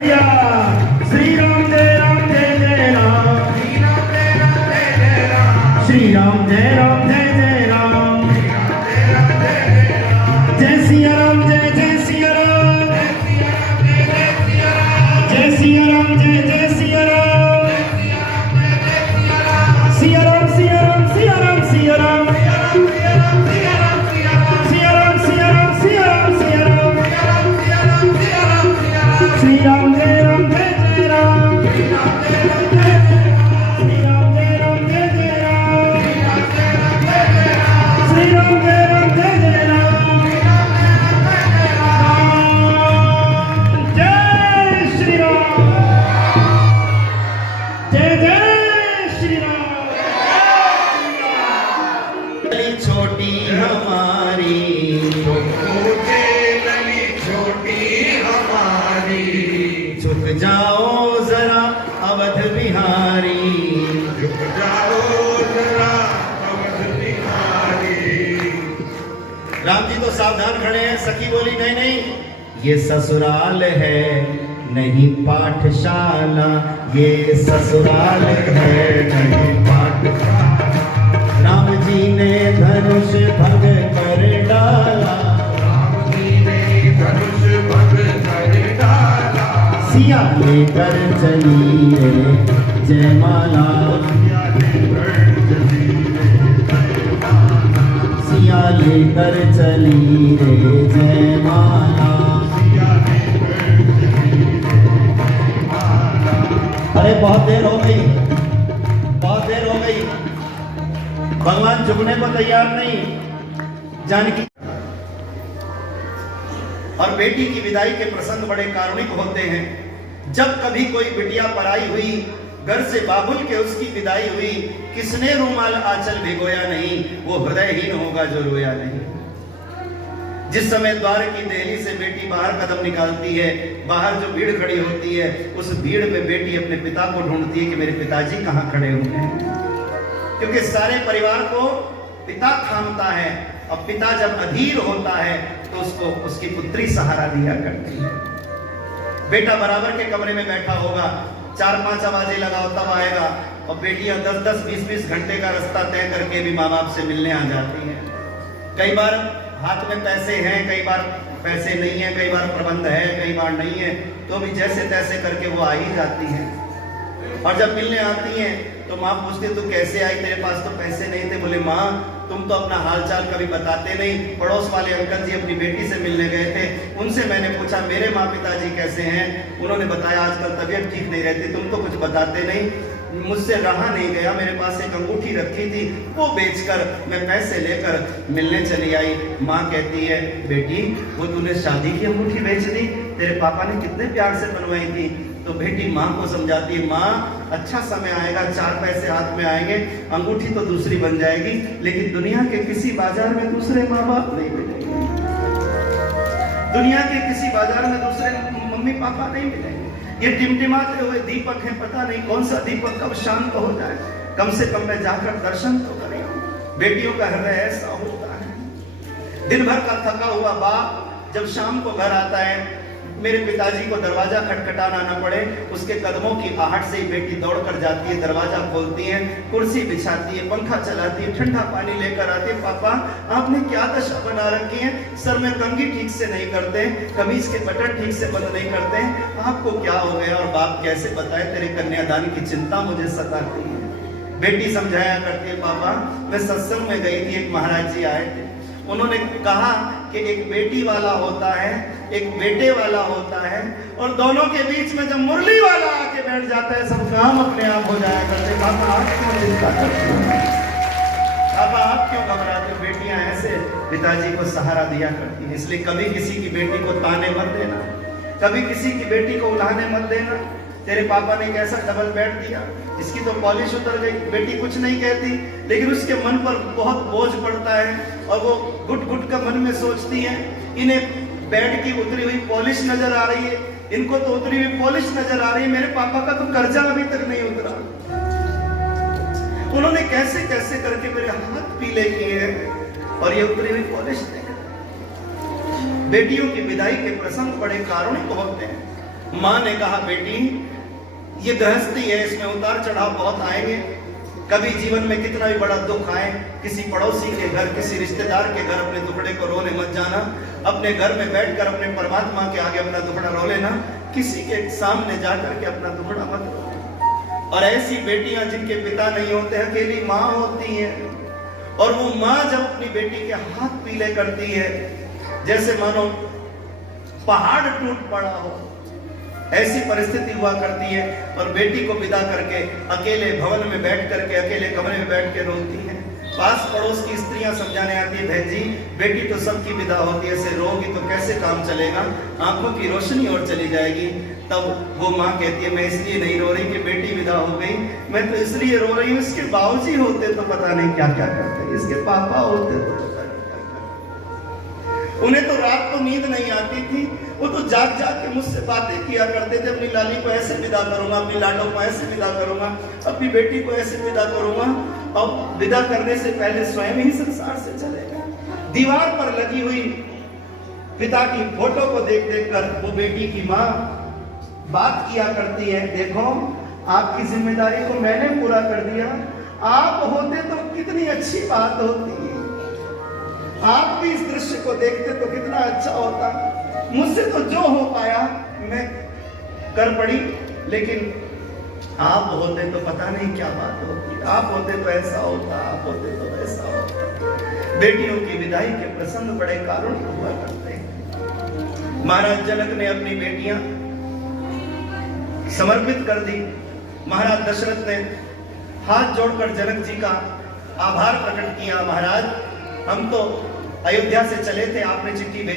श्री राम जय राम जय जय राम, श्री राम जय राम जय जय राम, जय सिया राम जय जय सिया राम, जय सिया राम जय जय सिया राम, सिया राम सिया राम सिया राम सिया राम, सिया राम सिया राम सिया राम सिया राम सिया राम सिया राम, श्री राम जय राम जय जय राम, श्री राम जय राम जय जय राम, श्री राम जय राम जय जय राम, जय श्री राम, जय जय श्री राम। छोटी हमारी झुक जाओ जरा अवध बिहारी, झुक जाओ जरा अवध बिहारी। राम जी तो सावधान खड़े हैं। सखी बोली नहीं नहीं, ये ससुराल है नहीं पाठशाला, ये ससुराल है नहीं पाठशाला। राम जी ने धनुष भग कर डाला, राम जी ने धनुष भग कर डाला। सिया लेकर चली रे जयमाला, सिया लेकर चली रे जयमाला। अरे बहुत देर हो गई, बहुत देर हो गई। भगवान झुकने को तैयार नहीं। जानकी और बेटी की विदाई के प्रसंग बड़े कारुणिक होते हैं। जब कभी कोई बिटिया पराई हुई, घर से बाबुल के उसकी विदाई हुई, किसने रूमाल आंचल भिगोया नहीं, वो हृदयहीन होगा जो रोया नहीं। जिस समय द्वार की देहली से बेटी बाहर कदम निकालती है, बाहर जो भीड़ खड़ी होती है, उस भीड़ में बेटी अपने पिता को ढूंढती है कि मेरे पिताजी कहाँ खड़े हुए हैं। क्योंकि सारे परिवार को पिता थामता है, और पिता जब अधीर होता है तो उसको उसकी पुत्री सहारा दिया करती है। बेटा बराबर के कमरे में बैठा होगा, 4-5 आवाजें लगाओ तब आएगा, और बेटियां 10-10, 20-20 घंटे का रास्ता तय करके भी माँ बाप से मिलने आ जाती हैं। कई बार हाथ में पैसे हैं, कई बार पैसे नहीं है, कई बार प्रबंध है, कई बार नहीं है, तो भी जैसे तैसे करके वो आ ही जाती हैं। और जब मिलने आती हैं तो माँ पूछती तू कैसे आई, तेरे पास तो पैसे नहीं थे। बोले माँ तुम तो अपना हालचाल कभी बताते नहीं। पड़ोस वाले अंकल जी अपनी बेटी से मिलने गए थे, उनसे मैंने पूछा मेरे माँ पिताजी कैसे हैं, उन्होंने बताया आजकल तबीयत ठीक नहीं रहती, तुम तो कुछ बताते नहीं। मुझसे रहा नहीं गया, मेरे पास एक अंगूठी रखी थी, वो बेचकर मैं पैसे लेकर मिलने चली आई। माँ कहती है बेटी वो तूने शादी की अंगूठी बेच दी, तेरे पापा ने कितने प्यार से बनवाई थी। तो बेटी माँ को समझाती है माँ अच्छा समय आएगा, 4 पैसे हाथ में आएंगे, अंगूठी तो दूसरी बन जाएगी, लेकिन दुनिया के किसी बाजार में दूसरे माँ बाप नहीं मिलेंगे, दुनिया के किसी बाजार में दूसरे मम्मी पापा नहीं मिलेंगे। ये टिमटिमाते हुए दीपक हैं, पता नहीं कौन सा दीपक कब शांत हो जाए, कम से कम मैं जाकर दर्शन तो करें। बेटियों का हृदय ऐसा होता है। दिन भर का थका हुआ बाप जब शाम को घर आता है, मेरे पिताजी को दरवाजा खटखटाना न पड़े, उसके कदमों की आहट से ही बेटी दौड़ कर जाती है, दरवाजा खोलती है, कुर्सी बिछाती है, पंखा चलाती है, ठंडा पानी लेकर आती है। पापा आपने क्या दशा बना रखी है, सर में कंघी ठीक से नहीं करते, कमीज के बटन ठीक से बंद नहीं करते, आपको क्या हो गया। और बाप कैसे बताए तेरे कन्यादान की चिंता मुझे सताती है। बेटी समझाया करती है पापा मैं सत्संग में गई थी, एक महाराज जी आए थे, उन्होंने कहा कि एक बेटी वाला होता है, एक बेटे वाला होता है, और दोनों के बीच में जब मुरली वाला आके बैठ जाता है सब काम अपने आप हो जाया करते। पापा आप क्यों चिंता करते हो, पापा आप क्यों घबराते हो। बेटियां ऐसे पिताजी को सहारा दिया करती हैं। इसलिए कभी किसी की बेटी को ताने मत देना, कभी किसी की बेटी को उल्हाने मत देना। तेरे पापा ने कैसा डबल बेड दिया, इसकी तो पॉलिश उतर गई, बेटी कुछ नहीं कहती, लेकिन उसके मन पर बहुत बोझ पड़ता है, और वो घुट घुट का मन में सोचती है इन्हें बेड की उतरी हुई पॉलिश नजर आ रही है, इनको तो उतरी हुई पॉलिश नजर आ रही है, मेरे पापा का तो कर्जा अभी तक नहीं उतरा। उन्होंने कैसे कैसे करके मेरे हाथ पीले किए हैं, और ये उतरी हुई पॉलिश नहीं। बेटियों की विदाई के प्रसंग बड़े कारुणिक होते हैं। माँ ने कहा, बेटी ये गृहस्थी है, इसमें उतार चढ़ाव बहुत आएंगे। कभी जीवन में कितना भी बड़ा दुख आए, किसी पड़ोसी के घर, किसी रिश्तेदार के घर अपने दुखड़े को रोने मत जाना। अपने घर में बैठकर अपने परमात्मा के आगे अपना दुखड़ा रो लेना, किसी के सामने जाकर के अपना दुखड़ा मत रो। और ऐसी बेटियां जिनके पिता नहीं होते, अकेली माँ होती है, और वो माँ जब अपनी बेटी के हाथ पीले करती है, जैसे मानो पहाड़ टूट पड़ा हो, ऐसी परिस्थिति हुआ करती है। और बेटी को विदा करके अकेले भवन में बैठ करके, अकेले कमरे में बैठ के रोती है। पास पड़ोस की स्त्रियां समझाने आती है, बहन जी बेटी तो सबकी विदा होती है, ऐसे रोगी तो कैसे काम चलेगा, आंखों की रोशनी और चली जाएगी। तब वो माँ कहती है, मैं इसलिए नहीं रो रही कि बेटी विदा हो गई, मैं तो इसलिए रो रही हूँ, इसके बाबूजी होते तो पता नहीं क्या क्या करते, इसके पापा होते तो पता नहीं क्या करते। उन्हें तो रात को नींद नहीं आती थी, वो तो जाग जाग के मुझसे बातें किया करते थे, अपनी लाली को ऐसे विदा करूंगा, अपनी लाडो को ऐसे विदा करूंगा, अपनी बेटी को ऐसे विदा करूंगा, और विदा करने से पहले स्वयं ही संसार से चलेगा। दीवार पर लगी हुई पिता की फोटो को देख देख कर वो बेटी की माँ बात किया करती है, देखो आपकी जिम्मेदारी को मैंने पूरा कर दिया, आप होते तो कितनी अच्छी बात होती है, आप भी इस दृश्य को देखते तो कितना अच्छा होता। मुझसे तो जो हो पाया मैं कर पड़ी, लेकिन आप होते तो पता नहीं क्या बात होती, आप होते तो ऐसा होता, आप होते तो वैसा होता। बेटियों की विदाई के प्रसंग बड़े कारुणिक हुआ करते हैं। महाराज जनक ने अपनी बेटियां समर्पित कर दी। महाराज दशरथ ने हाथ जोड़कर जनक जी का आभार प्रकट किया, महाराज हम तो अयोध्या से चले थे, आपने चिट्ठी भेजी।